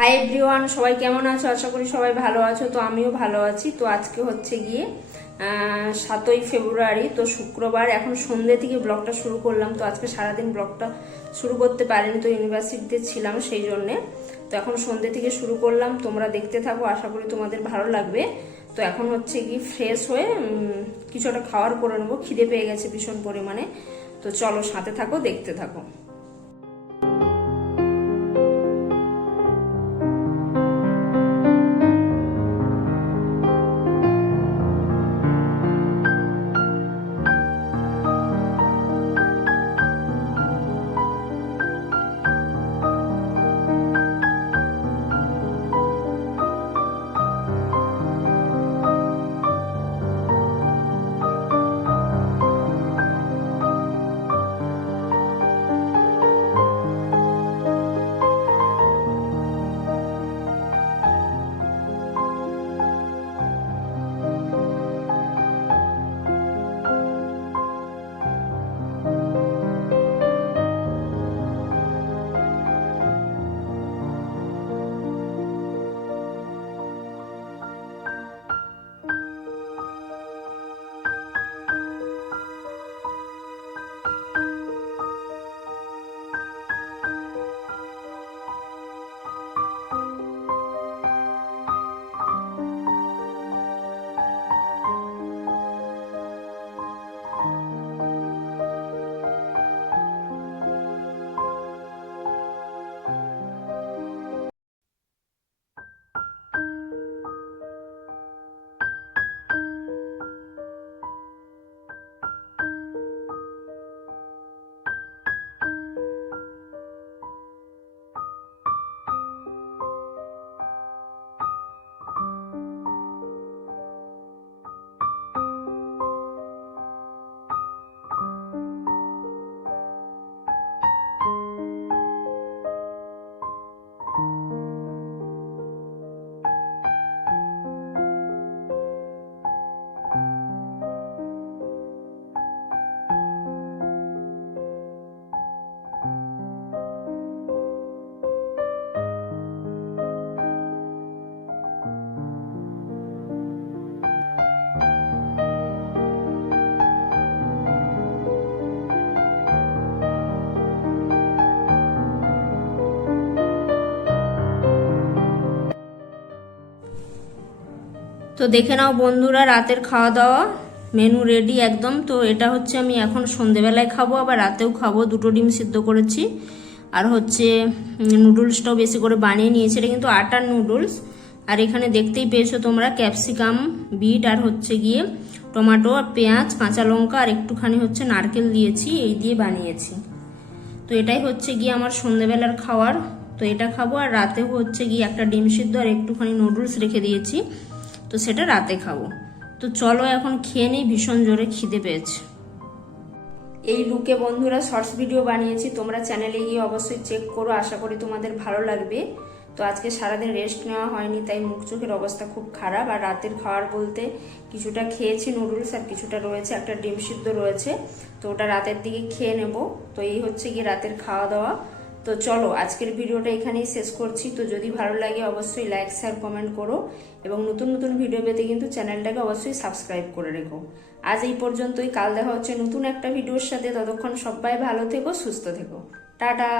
Hi everyone, সবাই কেমন আছো? আশা করি সবাই ভালো আছো। তো আমিও ভালো আছি। তো আজকে হচ্ছে গিয়ে 7ই ফেব্রুয়ারি, তো শুক্রবার। এখন সন্ধ্যে থেকে ব্লগটা শুরু করলাম। তো আজকে সারাদিন ব্লগটা শুরু করতে পারিনি, তো ইউনিভার্সিটিতে ছিলাম সেই জন্যে। তো এখন সন্ধ্যে থেকে শুরু করলাম, তোমরা দেখতে থাকো, আশা করি তোমাদের ভালো লাগবে। তো এখন হচ্ছে কি ফ্রেশ হয়ে কিছু একটা খাওয়ার করে নেবো, খিদে পেয়ে গেছে ভীষণ পরিমাণে। তো চলো সাথে থাকো, দেখতে থাকো। তো দেখে নাও বন্ধুরা, রাতের খাওয়া দাওয়া মেনু রেডি একদম। তো এটা হচ্ছে আমি এখন সন্ধেবেলায় খাবো, আবার রাতেও খাবো। দুটো ডিম সিদ্ধ করেছি, আর হচ্ছে নুডলসটাও বেশি করে বানিয়ে নিয়েছি। এটা কিন্তু আটার নুডলস। আর এখানে দেখতেই পেয়েছো তোমরা ক্যাপসিকাম, বিট, আর হচ্ছে গিয়ে টমেটো, আর পেঁয়াজ, কাঁচা লঙ্কা, আর একটুখানি হচ্ছে নারকেল দিয়েছি, এই দিয়ে বানিয়েছি। তো এটাই হচ্ছে গিয়ে আমার সন্ধেবেলার খাওয়ার। তো এটা খাবো, আর রাতেও হচ্ছে গিয়ে একটা ডিম সিদ্ধ আর একটুখানি নুডলস রেখে দিয়েছি, তো সেটা রাতে খাবো। তো চলো এখন খেয়ে নিই, ভীষণ জোরে খিদে পেয়েছে। এই লুকে বন্ধুরা শর্টস ভিডিও বানিয়েছি, তোমরা চ্যানেলে গিয়ে অবশ্যই চেক করো, আশা করি তোমাদের ভালো লাগবে। তো আজকে সারাদিন রেস্ট নেওয়া হয়নি, তাই মুখ চোখের অবস্থা খুব খারাপ। আর রাতের খাওয়ার বলতে কিছুটা খেয়েছি নুডলস, আর কিছুটা রয়েছে, একটা ডিম সিদ্ধ রয়েছে, তো ওটা রাতের দিকে খেয়ে নেব। তো এই হচ্ছে গিয়ে রাতের খাওয়া দাওয়া। তো চলো আজকের ভিডিওটা এখানেই শেষ করছি। তো যদি ভালো লাগে অবশ্যই লাইক, শেয়ার, কমেন্ট করো, এবং নতুন নতুন ভিডিও পেতে কিন্তু চ্যানেলটাকে অবশ্যই সাবস্ক্রাইব করে রেখো। আজ এই পর্যন্তই, কাল দেখা হচ্ছে নতুন একটা ভিডিওর সাথে। ততক্ষণ সবাই ভালো থেকো, সুস্থ থেকো, টাটা।